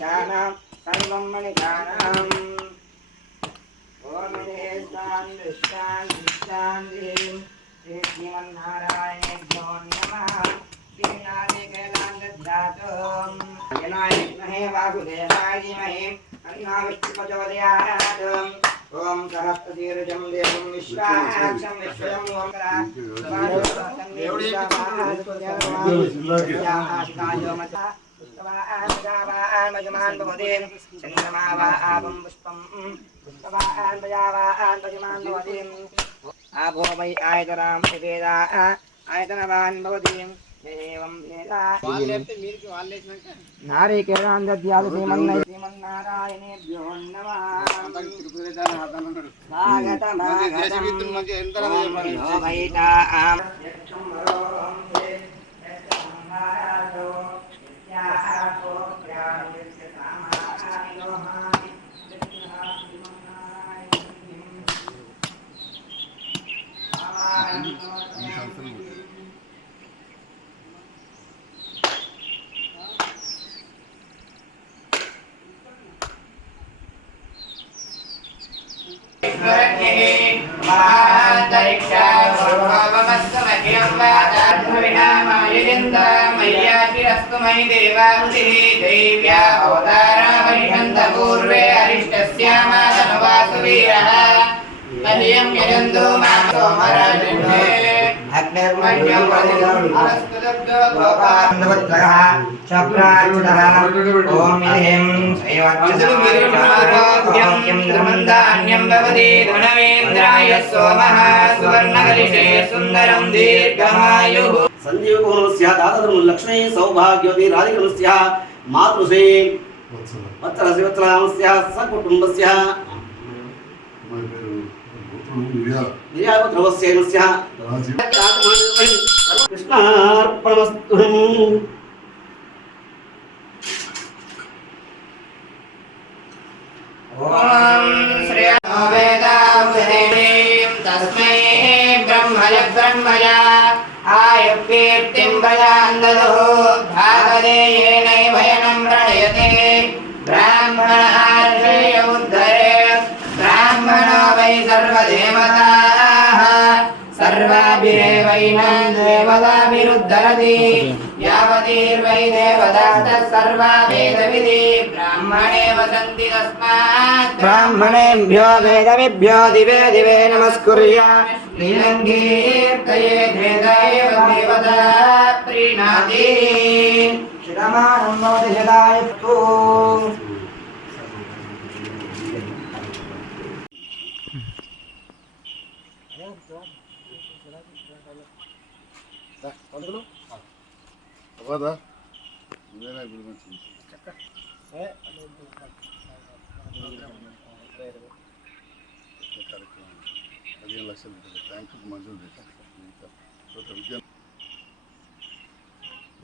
मणिकानां सर्वं मणिकानां ओम शांति शांति शांति श्री श्रीमन्नारायणेभ्यो नमः श्रीनारायणेन्द्रातं यनाय विद्महे वासुदेवाय धीमहि तन्नो विष्णुप्रचोदयात् ओम सहस्रशीर्षं देवं विश्वाक्षं विश्वं ओंकारा पुष्पवान् भवतीं चन्द्रमा वा आपं पुष्पं पुष्पवान् प्रजावान् पशुमान् भवतीं आपो वै आयतनां वेदा आयतनवान् भवतीं एवं वेदा नारिकेलान् दद्यात् श्रीमन्नारायणेभ्यो नमः मयि देवाहुतिः दैव्या अवतारामरिहन्तपूर्वे अरिष्टस्यामादनुवासुवीरः मह्यं यजन्तु मां सोमराजन्ये अग्निर्मण्यं वदिनमस्तुदब्दो गोपान्दवत्रः चक्राच्युतः ॐ इदं शैवच्युतम् द्रमन्दान्यं भवति धनवेन्द्राय सोमः सुवर्णकलिशे सुन्दरं दीर्घमायुः संजीवकोनस्य दातधर्म लक्ष्मी सौभाग्यवती राधिकस्य मातृसे वत्सरस्य वत्सरामस्य सकुटुम्बस्य निर्यागोत्रवस्यैनस्य कृष्णार्पणमस्तु ओम श्रेयो वेदावदेवीं तस्मै ब्रह्मय ब्रह्मया आयुर्कीर्तिं प्रजान्ददुः भागदेयेनैव यनं प्रणयते ब्राह्मणार्षेयमुद्धरे ब्राह्मणो वै सर्वदेवताः सर्वाभिरेवैनं देवताभिरुद्धरति यावतीर्वै देवतास्तः सर्वा वेदविधि ब्राह्मणे वसन्ति तस्मात् ब्राह्मणेभ्यो वेदविभ्यो दिवे दिवे नमस्कुर्यात् नीलङ्कीर्तये धेदायव देवता प्रीणाति शिरमाणं भवति शतायुः అవదా నేనే గురించి కార్యక్రమం 15 లక్షల ట్యాంకు మంజూరు చేశారు.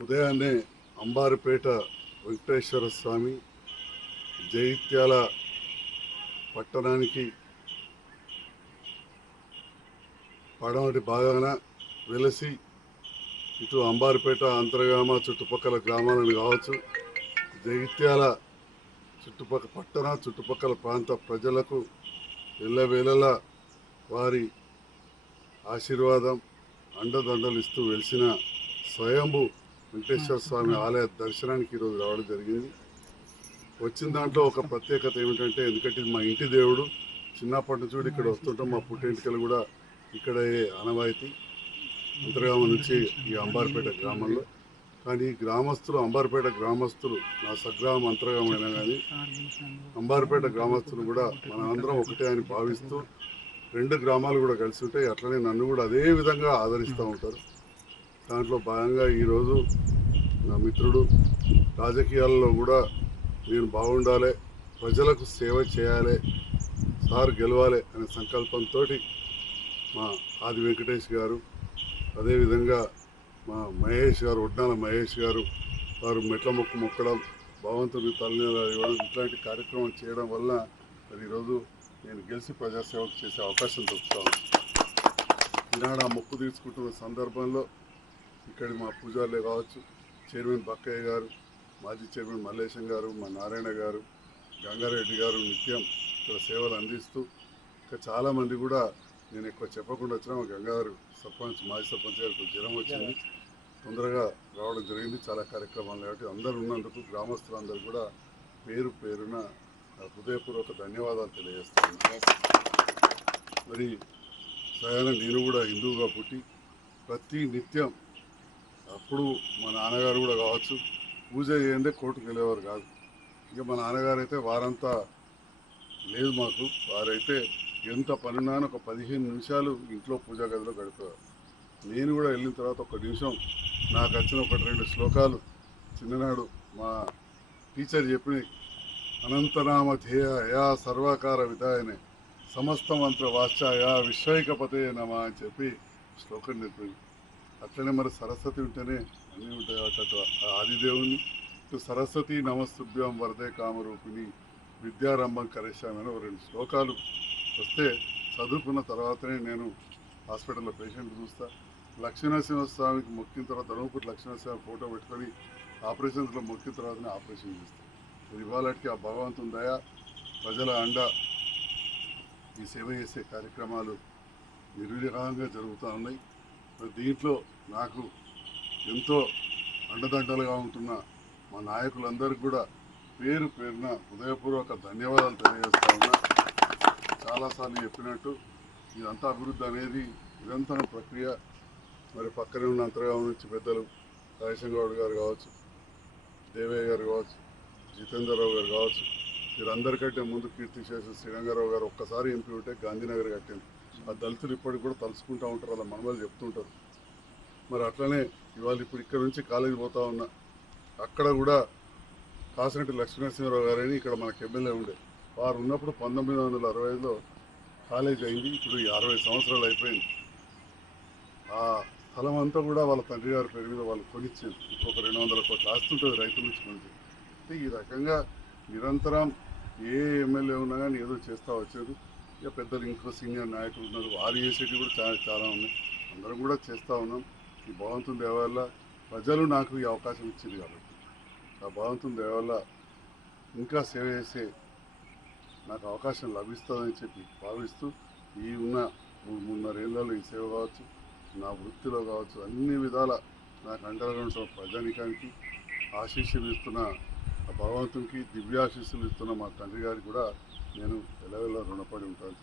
ఉదయాన్నే అంబారిపేట వెంకటేశ్వర స్వామి జైత్యాల పట్టణానికి పడమటి భాగాన వెలసి ఇటు అంబారిపేట అంతర్గామ చుట్టుపక్కల గ్రామాలను కావచ్చు, జగిత్యాల చుట్టుపక్కల ప్రాంత ప్రజలకు ఎల్లవేళలా వారి ఆశీర్వాదం అండదండలు ఇస్తూ వెలిసిన స్వయంభూ వెంకటేశ్వర స్వామి ఆలయ దర్శనానికి ఈరోజు రావడం జరిగింది. వచ్చిన దాంట్లో ఒక ప్రత్యేకత ఏమిటంటే, ఎందుకంటే ఇది మా ఇంటి దేవుడు, చిన్నప్పటి నుంచి కూడా ఇక్కడ వస్తుంటాం, మా పుట్టింటికలు కూడా ఇక్కడే ఆనవాయితీ అంతర్గామ నుంచి ఈ అంబారిపేట గ్రామంలో. కానీ గ్రామస్తులు అంబారిపేట గ్రామస్తులు నా సగ్రామం అంతర్గామం అయినా కానీ అంబారిపేట గ్రామస్తులు కూడా మనందరం ఒకటే అని భావిస్తూ 2 గ్రామాలు కూడా కలిసి ఉంటాయి. అట్లనే నన్ను కూడా అదే విధంగా ఆదరిస్తూ ఉంటారు. దాంట్లో భాగంగా ఈరోజు నా మిత్రుడు రాజకీయాల్లో కూడా నేను బాగుండాలి, ప్రజలకు సేవ చేయాలి, సార్ గెలవాలి అనే సంకల్పంతో మా ఆది వెంకటేష్ గారు, అదేవిధంగా మా మహేష్ గారు, ఒడ్డాల మహేష్ గారు, వారు మెట్ల మొక్కడం, భగవంతుని తల్లిదండ్రులు ఇవ్వడం, ఇట్లాంటి కార్యక్రమం చేయడం వల్ల మరి ఈరోజు నేను గెలిచి ప్రజాసేవకు చేసే అవకాశం దొరుకుతాను. ఈనాడు ఆ మొక్కు తీసుకుంటున్న సందర్భంలో ఇక్కడి మా పూజారులే కావచ్చు, చైర్మన్ బక్కయ్య గారు, మాజీ చైర్మన్ మల్లేశం గారు, మా నారాయణ గారు, గంగారెడ్డి గారు నిత్యం ఇక్కడ సేవలు అందిస్తూ ఇంకా చాలామంది కూడా నేను ఎక్కువ చెప్పకుండా వచ్చిన మా గంగాధర్ సర్పంచ్ మాజీ సర్పంచ్ గారికి జ్వరం వచ్చింది, తొందరగా రావడం జరిగింది. చాలా కార్యక్రమాలు కాబట్టి అందరూ ఉన్నందుకు గ్రామస్తులందరూ కూడా పేరు పేరున హృదయపూర్వక ధన్యవాదాలు తెలియజేస్తాను. మరి సయాన నేను కూడా హిందువుగా పుట్టి ప్రతి నిత్యం అప్పుడు మా నాన్నగారు కూడా కావచ్చు పూజ చేయందే కోర్టుకు వెళ్ళేవారు కాదు. ఇక మా నాన్నగారు అయితే వారంతా లేదు మాకు, వారైతే ఎంత పనున్నా ఒక 15 నిమిషాలు ఇంట్లో పూజా గదిలో గడిపేవారు. నేను కూడా వెళ్ళిన తర్వాత ఒక నిమిషం నాకు వచ్చిన 1-2 శ్లోకాలు చిన్ననాడు మా టీచర్ చెప్పి అనంతనామ ధ్యేయ యా సర్వకార విధాయనే సమస్త మంత్ర వాశ్చాయ విశ్వైకపతే నమ అని చెప్పి శ్లోకం నేర్పింది. అట్లనే మరి సరస్వతి ఉంటేనే అన్నీ ఉంటాయి కాబట్టి ఆదిదేవుని సరస్వతి నమస్తుభ్యం వరదే కామరూపిణి విద్యారంభం కరేశామని 2 శ్లోకాలు వస్తే చదువుకున్న తర్వాతనే నేను హాస్పిటల్లో పేషెంట్ చూస్తా. లక్ష్మీనరసింహస్వామికి మొక్కిన తర్వాత ధర్మపురి లక్ష్మీనరసింహ ఫోటో పెట్టుకొని ఆపరేషన్స్లో మొక్కిన తర్వాతనే ఆపరేషన్ చేస్తాను. ఇవాళకి ఆ భగవంతుని దయ, ప్రజల అండ, ఈ సేవ చేసే కార్యక్రమాలు నిర్విఘ్నంగా జరుగుతూ ఉన్నాయి. దీంట్లో నాకు ఎంతో అండదండలుగా ఉంటున్న మా నాయకులందరికీ కూడా పేరు పేరున హృదయపూర్వక ధన్యవాదాలు తెలియజేస్తా ఉన్నా. చాలాసార్లు చెప్పినట్టు ఇదంతా అభివృద్ధి అనేది నిరంతర ప్రక్రియ. మరి పక్కనే ఉన్న అంతర్గాం నుంచి పెద్దలు రాజేశం గౌడ్ గారు కావచ్చు, దేవయ్య గారు కావచ్చు, జితేందర్రావు గారు కావచ్చు, వీరందరికంటే ముందు కీర్తిశేషు శ్రీరంగారావు గారు ఒక్కసారి ఎంపీ ఉంటే గాంధీనగర్ కట్టింది. ఆ దళితులు ఇప్పటికి కూడా తలుచుకుంటూ ఉంటారు, అలా మనవాళ్ళు చెప్తుంటారు. మరి అట్లనే ఇవాళ ఇప్పుడు ఇక్కడ నుంచి కాలేజీ పోతా ఉన్నా, అక్కడ కూడా కాసిరెడ్డి లక్ష్మీనరసింహరావు గారని ఇక్కడ మనకు ఎమ్మెల్యే ఉండే, వారు ఉన్నప్పుడు 1965లో కాలేజ్ అయింది. ఇప్పుడు 60 సంవత్సరాలు అయిపోయింది. ఆ స్థలం అంతా కూడా వాళ్ళ తండ్రి గారి పేరు మీద వాళ్ళు కొనిచ్చింది. ఇంకొక 200 కోట్ల ఆస్తి ఉంటుంది రైతుల నుంచి కొనిచ్చింది. అంటే ఈ రకంగా నిరంతరం ఏ ఎమ్మెల్యే ఉన్నా కానీ ఏదో చేస్తూ వచ్చారు. ఇక పెద్దలు ఇంకో సీనియర్ నాయకులు ఉన్నారు, వారు చేసేటివి కూడా చాలా ఉన్నాయి. అందరం కూడా చేస్తూ ఉన్నాం. ఈ భగవంతుని దయ వల్ల ప్రజలు నాకు ఈ అవకాశం ఇచ్చింది కాబట్టి ఆ భగవంతుని దయ వల్ల ఇంకా సేవ చేసే నాకు అవకాశం లభిస్తుందని చెప్పి భావిస్తూ ఈ ఉన్న 3.5 ఏళ్లలో ఈ సేవ కావచ్చు, నా వృత్తిలో కావచ్చు, అన్ని విధాల నాకు అండగా ఉంటున్న ప్రజానికానికి ఆశీస్సులు ఇస్తున్న ఆ భగవంతునికి దివ్యాశీస్సులు ఇస్తున్న మా తండ్రి గారికి కూడా నేను ఎలవెలా రుణపడి ఉంటాను.